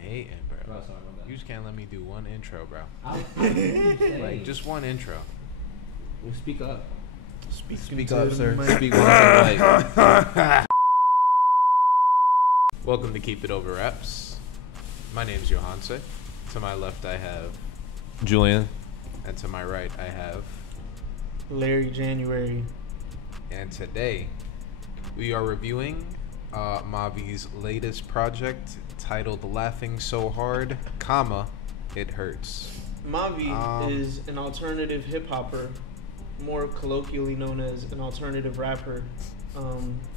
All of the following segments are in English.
hating, bro. Bro, sorry, my bad. You just can't let me do one intro, bro. Like, Just one intro. well, speak up. Speak up, sir. Speak up. Welcome to Keep It Over Reps. My name's Yohance. To my left, I have Julian. And to my right, I have Larry January. And today, we are reviewing MAVI's latest project titled Laughing So Hard, It Hurts. MAVI is an alternative hip-hopper, more colloquially known as an alternative rapper,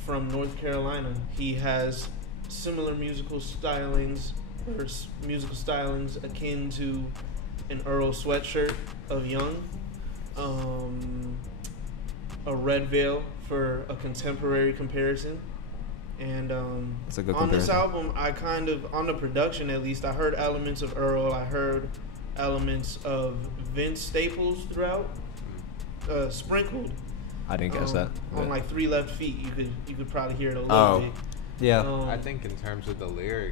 from North Carolina. He has similar musical stylings akin to an Earl Sweatshirt of Young, a Red Veil for a contemporary comparison. And That's a good on this comparison. album, I kind of, on the production at least, I heard elements of Earl, I heard elements of Vince Staples throughout, sprinkled. I didn't guess that. On like 3 Left Feet, you could probably hear it a little bit. Yeah. I think in terms of the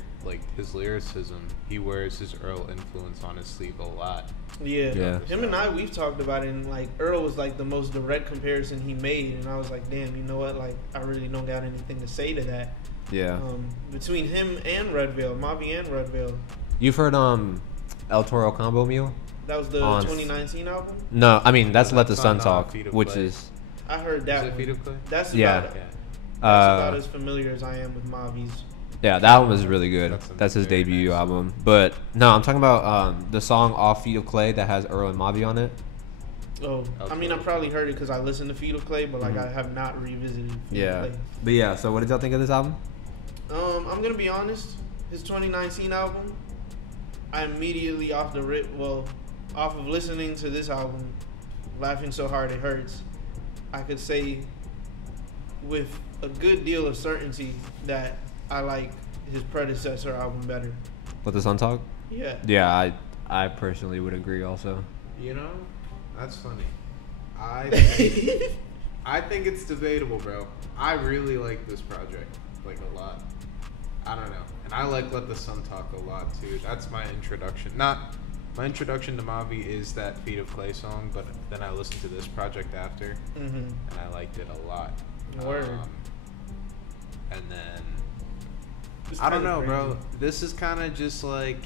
his lyricism, he wears his Earl influence on his sleeve a lot. Yeah. Him and I, we've talked about it, and like Earl was like the most direct comparison he made, and I was like, damn, you know what? Like, I really don't got anything to say to that. Yeah. Between him and Red Veil, MAVI and Red Veil. You've heard El Toro Combo Mule? That was the 2019 album? No, I mean that's Let the That's Sun on, Talk, Feet of which Clay. is I heard that Is it one. Feet of Clay? That's Yeah. about Yeah. That's about as familiar as I am with MAVI's. yeah, that one was really good. That's a That's his very debut nice album. But no, I'm talking about the song Off Feet of Clay that has Earl and MAVI on it. Oh, I mean, I probably heard it because I listened to Feet of Clay, but like I have not revisited Feet of Clay. But yeah, so what did y'all think of this album? I'm gonna be honest. His 2019 album, I immediately off of listening to this album, Laughing So Hard It Hurts, I could say with a good deal of certainty that I like his predecessor album better. Let the Sun Talk? Yeah. Yeah, I personally would agree also. You know, that's funny. I think it's debatable, bro. I really like this project, like, a lot. I don't know. And I like Let the Sun Talk a lot, too. That's my introduction. My introduction to MAVI is that Feet of Clay song, but then I listened to this project after, and I liked it a lot. Word. And then, It's I don't kinda know, bro. crazy. This is kind of just, like,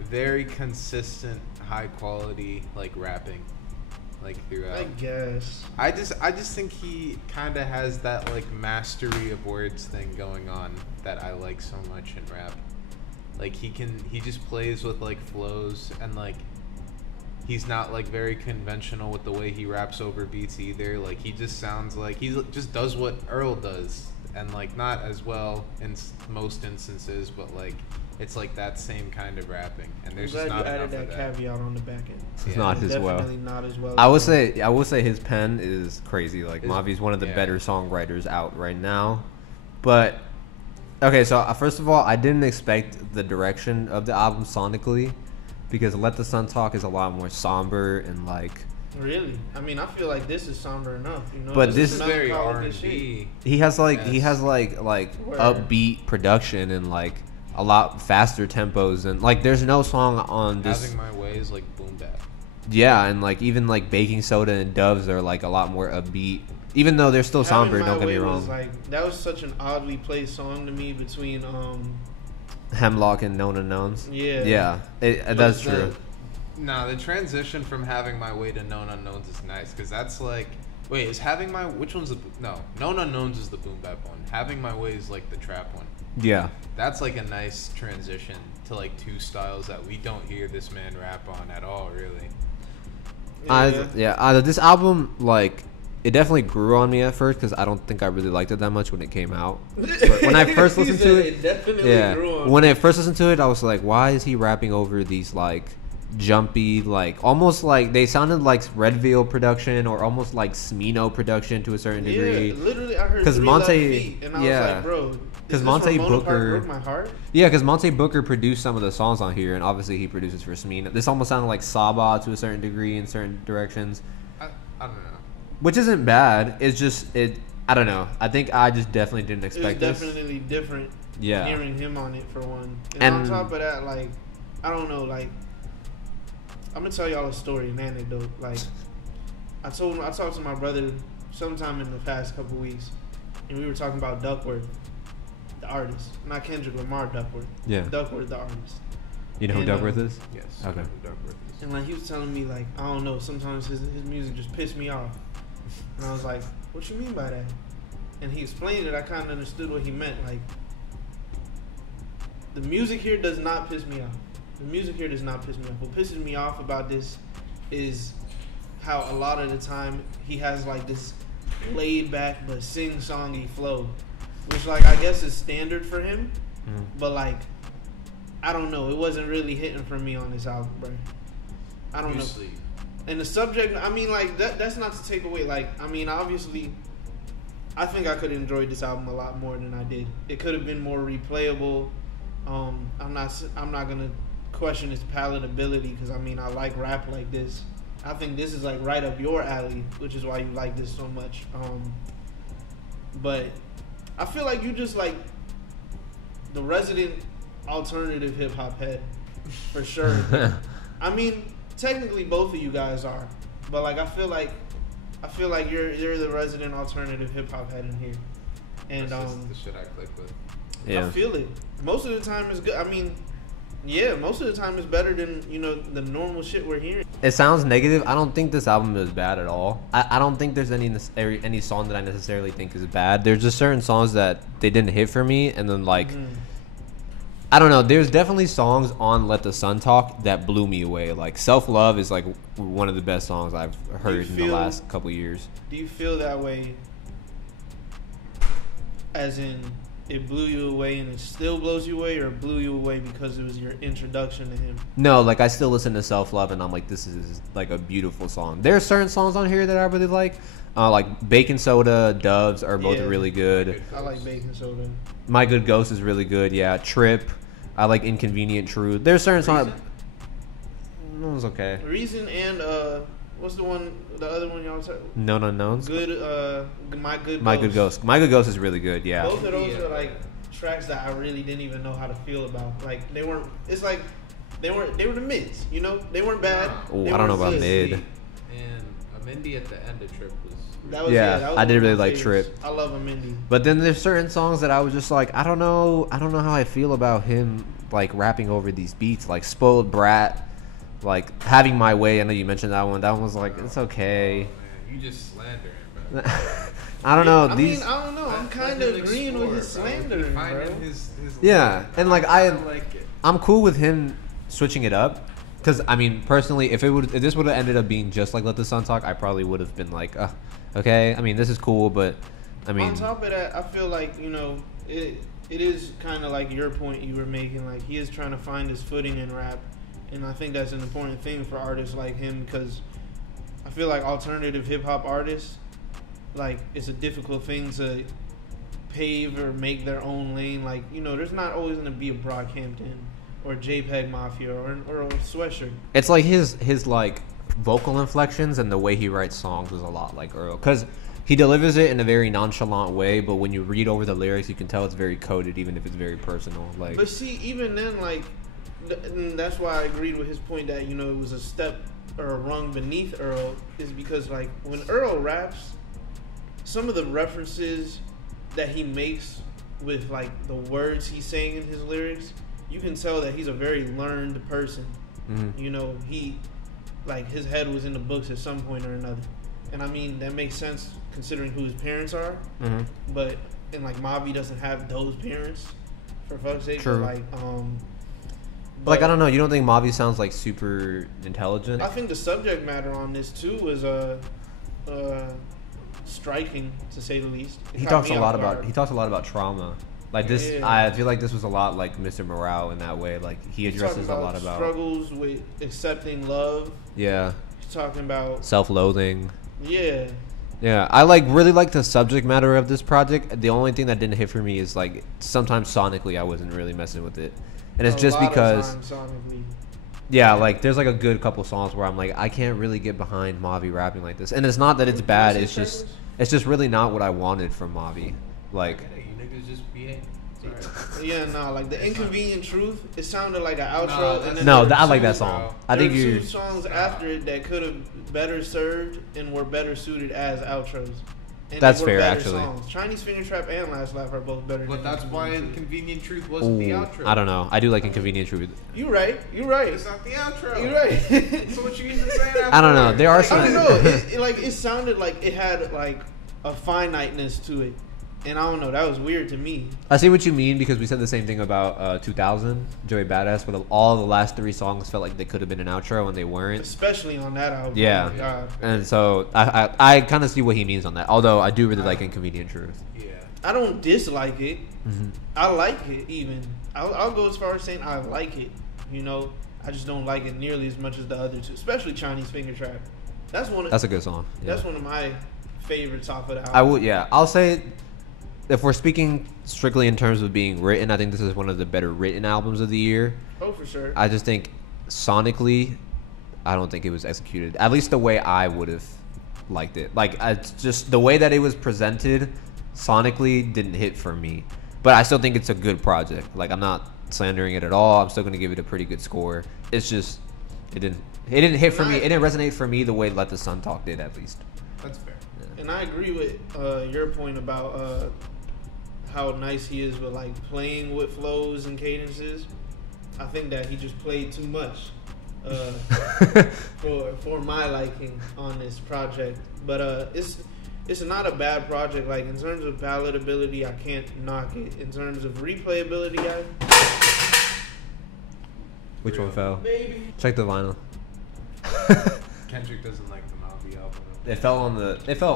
very consistent, high quality, like, rapping, like, throughout. I guess. I just think he kind of has that, like, mastery of words thing going on that I like so much in rap. Like, he just plays with, like, flows, and, like, he's not, like, very conventional with the way he raps over beats either. Like, he just sounds like he just does what Earl does, and, like, not as well in most instances, but, like, it's like that same kind of rapping, and there's I'm just glad not you enough added of that that. caveat on the back end. It's Yeah. not as well. Definitely not as well. I as will say his pen is crazy. Like His- MAVI's one of the yeah. better songwriters out right now. But okay, so first of all, I didn't expect the direction of the album sonically, because Let the Sun Talk is a lot more somber and like. Really? I mean, I feel like this is somber enough, you know. But this This is is very melancholic as shit. R&B. He has like Word. upbeat production and like a lot faster tempos, and like there's no song on this. Having My Way is like boom bap. Yeah, and like even like Baking Soda and Doves are like a lot more upbeat, even though they're still somber. Having My Don't get me Way wrong. was like, that was such an oddly placed song to me between Hemlock and Known Unknowns. Yeah. That's true. The transition from Having My Way to Known Unknowns is nice, because that's like, wait, is Having My, which one's the, no, Known Unknowns is the boom bap one. Having My Way is like the trap one. Yeah. That's like a nice transition to like two styles that we don't hear this man rap on at all, really. This album, like, it definitely grew on me at first because I don't think I really liked it that much when it came out. But when I first listened to it, definitely grew on when me. I first listened to it, I was like, why is he rapping over these like jumpy, like almost like they sounded like Red Veil production or almost like Smino production to a certain degree. Yeah, literally, I heard 'Cause 3 Monte- Left Feet, and I yeah. was like, bro, Because is Monte this Ramona Park Booker, broke my heart? yeah, because Monte Booker produced some of the songs on here, and obviously he produces for Smino. This almost sounded like Saba to a certain degree in certain directions. I don't know. Which isn't bad. It's just I don't know. I think I just definitely didn't It was expect this. definitely different Yeah. Hearing him on it for one, and And on top of that, like, I don't know, like, I'm gonna tell y'all a story, an anecdote. Like, I talked to my brother sometime in the past couple weeks, and we were talking about Duckworth, the artist, not Kendrick Lamar Duckworth. Yeah. Duckworth, the artist. You know who And, Duckworth is? Yes. Okay. Duckworth is. And like he was telling me, like, I don't know, sometimes his music just pissed me off. And I was like, what you mean by that? And he explained it. I kind of understood what he meant. Like, the music here does not piss me off. The music here does not piss me off. What pisses me off about this is how a lot of the time he has like this laid back but sing-songy flow, which like I guess is standard for him. But like, I don't know. It wasn't really hitting for me on this album, bro. I don't know. And the subject, I mean, like, that's not to take away, like, I mean, obviously, I think I could have enjoyed this album a lot more than I did. It could have been more replayable. I'm not gonna question its palatability, because I mean, I like rap like this. I think this is like right up your alley, which is why you like this so much. But I feel like you just like the resident alternative hip hop head, for sure. I mean, technically both of you guys are, but like I feel like you're the resident alternative hip hop head in here, and that's just the shit I click with. Yeah. I feel it. Most of the time it's good. I mean, yeah, most of the time it's better than, you know, the normal shit we're hearing. It sounds negative. I don't think this album is bad at all. I don't think there's any song that I necessarily think is bad. There's just certain songs that they didn't hit for me, and then like I don't know. There's definitely songs on Let the Sun Talk that blew me away. Like Self Love is like one of the best songs I've heard in the last couple years. Do you feel that way? As in, it blew you away and it still blows you away, or it blew you away because it was your introduction to him? No, like I still listen to Self Love and I'm like, this is like a beautiful song. There are certain songs on here that I really like Bacon Soda, Doves are both really good. I like Bacon Soda. My Good Ghost is really good. Yeah, Trip. I like Inconvenient Truth. There's certain songs. It was okay. Reason and what's the other one y'all said? Known Unknowns. Good. My Good Ghost. My Good Ghost is really good. Yeah. Both of those are like tracks that I really didn't even know how to feel about. Like they weren't. It's like they were the mids. You know, they weren't bad. Oh, I don't know about mid. And Mindy at the end of Trip was. That was, yeah, that was I did really my like favorites. Trip. I love Mindy. But then there's certain songs that I was just like, I don't know how I feel about him like rapping over these beats, like Spoiled Brat, like Having My Way. I know you mentioned that one. That one was like, it's okay. Oh, man. You just slander him, bro. I don't know. I these. mean, I don't know. I'm kind of agreeing with his slander, bro. His Yeah, and like I like it. I'm cool with him switching it up. Because I mean, personally, if this would have ended up being just like Let the Sun Talk, I probably would have been like, okay. I mean, this is cool, but I mean, on top of that, I feel like, you know, it is kind of like your point you were making. Like, he is trying to find his footing in rap, and I think that's an important thing for artists like him, because I feel like alternative hip hop artists, like, it's a difficult thing to pave or make their own lane. Like, you know, there's not always gonna be a Brockhampton or JPEG Mafia or a Sweatshirt. it's like his like vocal inflections and the way he writes songs is a lot like Earl, because he delivers it in a very nonchalant way, but when you read over the lyrics, you can tell it's very coded, even if it's very personal. Like, But see, even then, like, and that's why I agreed with his point that, you know, it was a step or a rung beneath Earl, is because, like, when Earl raps, some of the references that he makes with, like, the words he's saying in his lyrics, you can tell that he's a very learned person. You know, he, like, his head was in the books at some point or another. And I mean, that makes sense considering who his parents are. But, and like, MAVI doesn't have those parents, for fuck's sake. True. But, like, I don't know. You don't think Mavi sounds like super intelligent? I think the subject matter on this too was striking, to say the least. He talks a lot about trauma. Like this, Yeah. I feel like this was a lot like Mr. Morale in that way. Like he He's addresses talking a lot about struggles with accepting love. yeah, He's talking about self-loathing. yeah. Yeah, I really like the subject matter of this project. The only thing that didn't hit for me is like sometimes sonically I wasn't really messing with it, and it's just because yeah, like there's like a good couple songs where I'm like I can't really get behind Mavi rapping like this, and it's not that it's bad. It's just really not what I wanted from Mavi. Like You niggas just behave. Yeah, no, like the Inconvenient Truth, it sounded like an outro. No, and then No, there were I like two- that song. I there think were you. two songs after it that could have better served and were better suited as outros. And That's they were fair, better actually. Songs. Chinese Finger Trap and Last Laugh are both better. But than that's why Inconvenient Truth. Inconvenient Truth wasn't the Ooh, outro. I don't know. I do like Inconvenient Truth. You right. You right. It's not the outro. You right. So what you even saying after? I don't know. There are I some. don't know. It sounded like it had like a finiteness to it, and I don't know. That was weird to me. I see what you mean because we said the same thing about 2000, Joey Badass, where all the last 3 songs felt like they could have been an outro and they weren't. Especially on that album. Yeah. Oh my God. And so I kind of see what he means on that. Although I do really like Inconvenient Truth. Yeah. I don't dislike it. Mm-hmm. I like it even. I'll go as far as saying I like it. You know, I just don't like it nearly as much as the other two, especially Chinese Finger Trap. That's That's a good song. Yeah. That's one of my favorites off of the album. I would, yeah. I'll say, if we're speaking strictly in terms of being written, I think this is one of the better written albums of the year. Oh, for sure. I just think sonically, I don't think it was executed. At least the way I would have liked it. Like, just the way that it was presented, sonically didn't hit for me. But I still think it's a good project. Like, I'm not slandering it at all. I'm still gonna give it a pretty good score. It's just, it didn't hit for me. It didn't resonate for me the way Let the Sun Talk did, at least. That's fair. And I agree with your point about how nice he is with like playing with flows and cadences. I think that he just played too much for my liking on this project. But it's not a bad project. Like in terms of palatability, I can't knock it. In terms of replayability, Which one fell? maybe. Check the vinyl. Kendrick doesn't like the MAVI album. It fell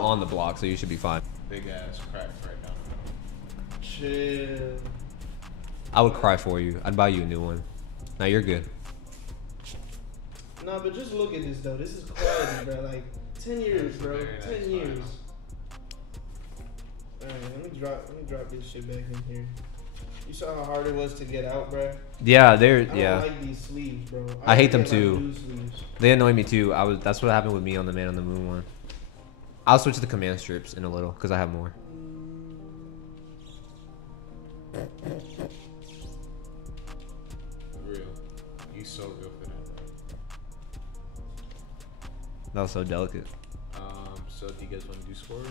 on the block, so you should be fine. Big ass crack right down the middle. Chill. I would cry for you. I'd buy you a new one. Now you're good. No, but just look at this though. This is quality, bro. Like 10 years, bro. Very nice 10 years. vinyl. Alright, let me drop this shit back in here. You saw how hard it was to get out, bro. Yeah, I they're don't yeah. like these sleeves, bro. I hate them get, like, too. new sleeves. They annoy me too. That's what happened with me on the Man on the Moon one. I'll switch to command strips in a little because I have more. Real. You so real for that. That was so delicate. So do you guys want to do scores?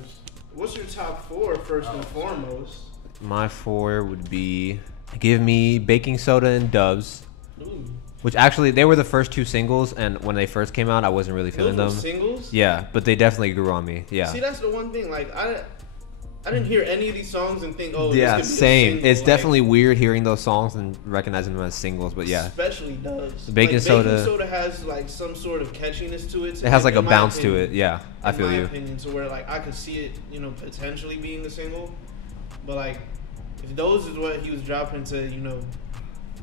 What's your top 4 first and foremost? My 4 would be give me Baking Soda and Doves, Ooh. which actually they were the first 2 singles, and when they first came out, I wasn't really feeling Those were them. singles? Yeah, but they definitely grew on me. Yeah. See, that's the one thing. Like, I didn't hear any of these songs and think, oh, Yeah, this could be a same. single. It's Like, definitely weird hearing those songs and recognizing them as singles, but yeah. Especially Doves. Baking Soda- Baking Soda has like some sort of catchiness to it. It has like a in my bounce to opinion. it. Yeah, I In feel my you. opinion, to where like I could see it, you know, potentially being a single, but like if those is what he was dropping to, you know,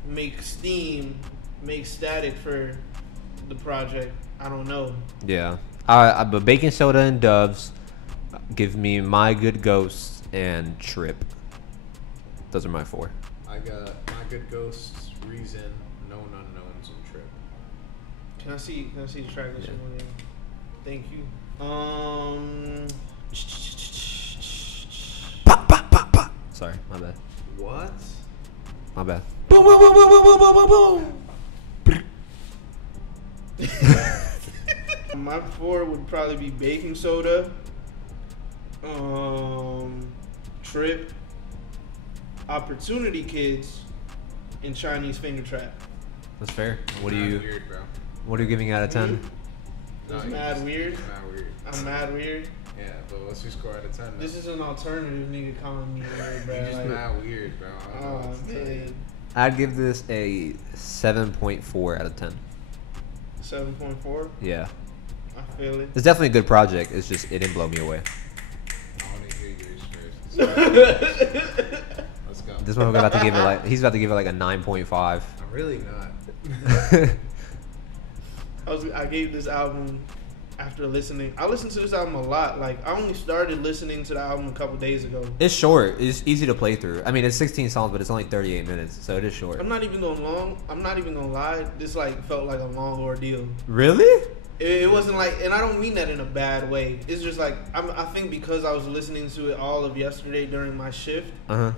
make steam, make static for the project, I don't know. Yeah. But Baking Soda and Doves give me My Good Ghosts and Trip. Those are my 4. I got My Good Ghosts, Reason, Known Unknowns, and Trip. Can I see the track list? Yeah. Yeah. Thank you. Pop, pop, pop, pop. Sorry, my bad. What? My bad. Boom, boom, boom, boom, boom, boom, boom, boom. My 4 would probably be Baking Soda, Trip, Opportunity Kids, and Chinese Finger Trap. That's fair. What are Mad you Weird, bro. What are you giving out of 10? It's you're mad just- weird. Mad weird. I'm mad weird. Yeah, but what's your score out of 10? Though? This is an alternative nigga calling me weird, bro. You're just Like, mad weird, bro. I don't know oh what to tell you. man, I'd give this a 7.4 out of 10. 7.4. Yeah. I feel it. It's definitely a good project. It's just it didn't blow me away. I want to hear yours first. Let's go. This one we're about to give it like he's about to give it like a 9.5. I'm really not. I gave this album after listening. I listened to this album a lot. Like I only started listening to the album a couple days ago. It's short. It's easy to play through. I mean, it's 16 songs, but it's only 38 minutes, so it is short. I'm not even gonna lie. This like felt like a long ordeal. Really? It wasn't like, and I don't mean that in a bad way. It's just like I think because I was listening to it all of yesterday during my shift. Uh huh.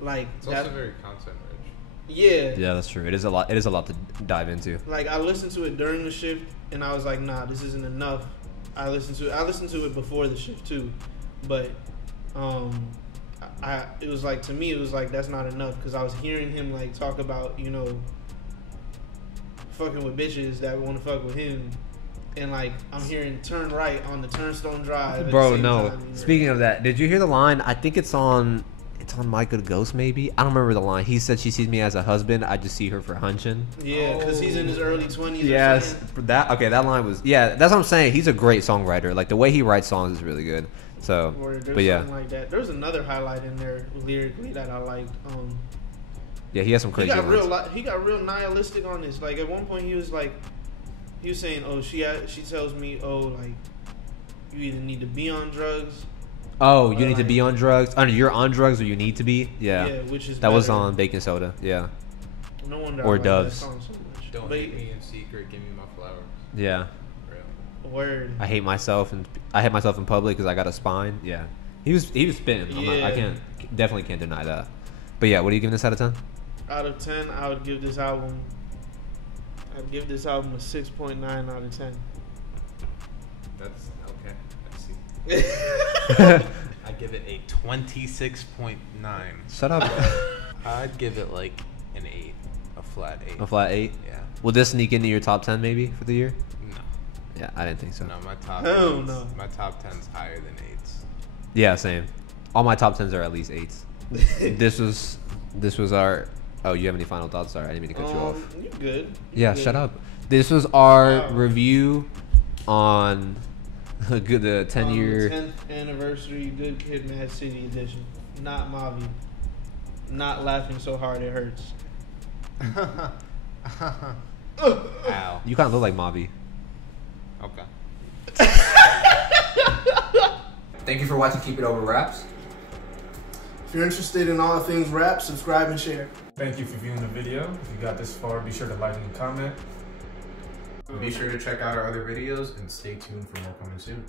Like It's that. also very content rich. Yeah. Yeah, that's true. It is a lot. It is a lot to dive into. Like I listened to it during the shift, and I was like, nah, this isn't enough. I listened to it before the shift too, but it was like, to me it was like that's not enough, because I was hearing him like talk about, you know, fucking with bitches that want to fuck with him, and like I'm hearing turn right on the Turnstone Drive at Bro, the same no. time, you know? Speaking of that, did you hear the line? I think it's on My Good Ghost, maybe. I don't remember the line. He said she sees me as a husband. I just see her for hunching. Yeah, because he's in his early 20s. Yes, that line was. Yeah, that's what I'm saying. He's a great songwriter. Like the way he writes songs is really good. So, but yeah, like that. There's another highlight in there lyrically that I liked. Yeah, he has some crazy. He got real nihilistic on this. Like at one point he was saying, "Oh, she tells me, oh, like you either need to be on drugs." Oh, you need to be on drugs. Oh, you're on drugs, or you need to be. Yeah, which is that was better. on Baking Soda. Yeah. No wonder. Or I like Doves. That song so much. Don't But hate me in secret. Give me my flowers. Yeah. Real. Word. I hate myself in public because I got a spine. Yeah. He was spitting. I definitely can't deny that. But yeah, what are you giving this out of 10? Out of 10, I would give this album. I'd give this album a 6.9 out of 10. That's okay. I see. I'd give it a 26.9. Shut up. I'd give it like an 8, a flat 8. A flat 8? Yeah. Will this sneak into your top 10 maybe for the year? No. Yeah, I didn't think so. No, my top. Hell no. My top 10's higher than 8s. Yeah, same. All my top 10s are at least 8s. This was our. Oh, you have any final thoughts? Sorry, I didn't mean to cut you off. You good? Yeah, good. shut up. This was our Wow. review on the 10-year. 10th anniversary Good Kid, Mad City edition. Not MAVI. Not Laughing So Hard It Hurts. Ow. You kind of look like Mavi. Okay. Thank you for watching Keep It Over Raps. If you're interested in all things rap, subscribe and share. Thank you for viewing the video. If you got this far, be sure to like and comment. Be sure to check out our other videos and stay tuned for more coming soon.